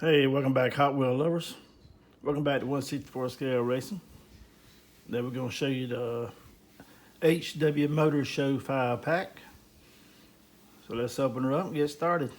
Hey, welcome back, Hot Wheel lovers. Welcome back to 1/64 scale racing. Then we're going to show you the HW Motor Show 5-pack. So let's open her up and get started.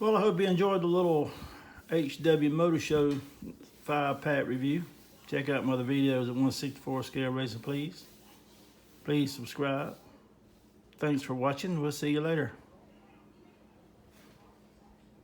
Well, I hope you enjoyed the little HW Motor Show 5-pack review. Check out my other videos at 1/64 scale racing, please. Please subscribe. Thanks for watching. We'll see you later.